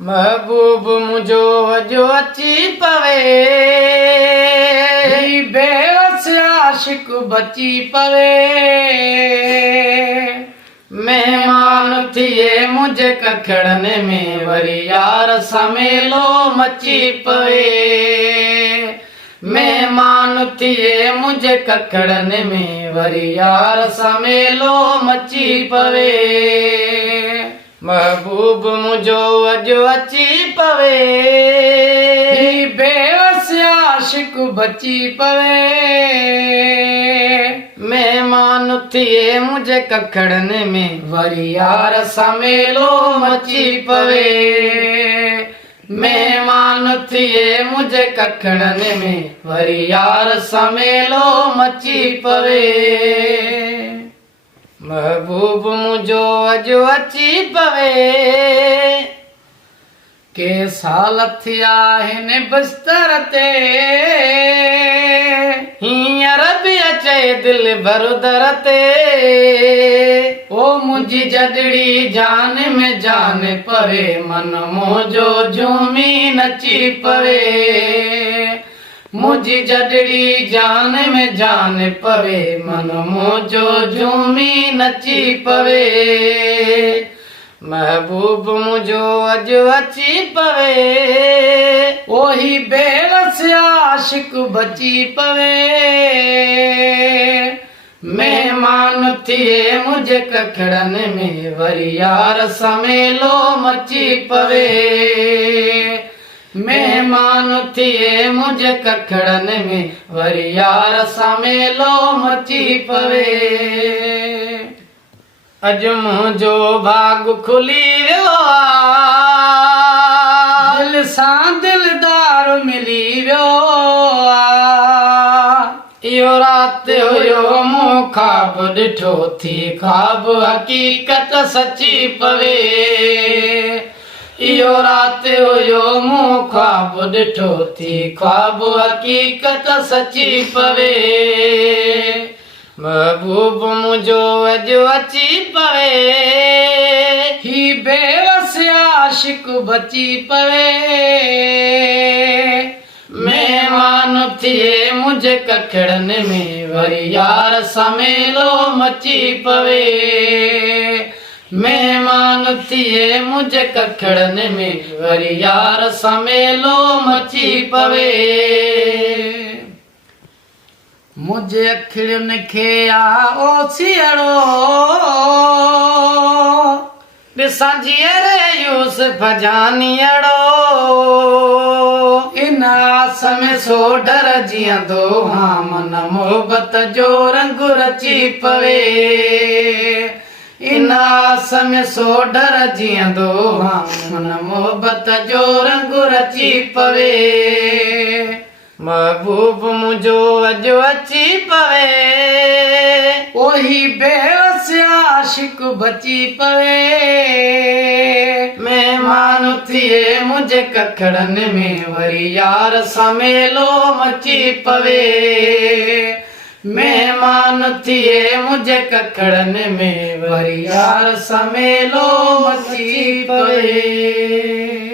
महबूब मुझो अजो अची पवे, बेवस आशिक बची पवे। मेहमान थिए मुझे कखड़ने में वरी यार समेलो मची पवे। मेहमान थिए मुझे कखड़ने में वरी यार समेलो मची पवे। महबूब मुझो अजो अची पवे, बेवस आशिक बची पवे। मेहमान थिए मुझे कखड़ने में वरी यार समेलो मची पवे। मेहमान थिए मुझे कखड़ने में वरी यार समेलो मची पवे। महबूब मुझो अजो अची पवे, के साल थिया हिन बिस्तर ते, हींअर बि अचे दिल भर दर ते। ओ मुंहिंजी जॾड़ी जान में जान पवे, मन मोजो झूमी नची पवे। मुझी जॾड़ी जान में जान पवे, मन मोजो झूमी नची पवे। महबूब मुझो अजो अची पवे, ओही बेवस आशिक बची पवे। मेहमान थिए मुझे कखड़ने में वरी यार समेलो मची पवे। मेहमान थिए मुझे कखड़ने में वरी यार समेलो मची पवे। अज मुंहिंजो भाग खुली वियो आ, दिल सां दिलदार मिली वियो आ। इहो राति हुयो मूं ख्वाब ॾिठो, थी ख्वाब हक़ीक़त सची पवे। इहो राति हुयो मूं ख्वाब ॾिठो, थी ख्वाब हक़ीक़त सची पवे। महबूब मुझो अजो अची पवे, ही बेवस आशिक बची पवे। मेहमान थिए मुझे कखड़ने में वरी यार समेलो मची पवे। मेहमान थिए मुझे कखड़ने में वरी यार समेलो मची पवे। मुझे अखियुनि खे आ ओसियड़ो, ॾिसां जीअरे यूसुफ जानियड़ो। इन आस में सो डर जीअंदो, हाँ मन मोहबत जो रंग रची पवे। इन आस में सो डर जीअंदो, हाँ मन मोहबत जो रंग रची पवे। महबूब मुझो अजो अची पवे, ओही बेवस आशिक बची पवे। मेहमान थिए मुझे कखड़ने में वरी यार समेलो मची पवे। मेहमान थिए मुझे कखड़ने में वरी यार समेलो मची पवे।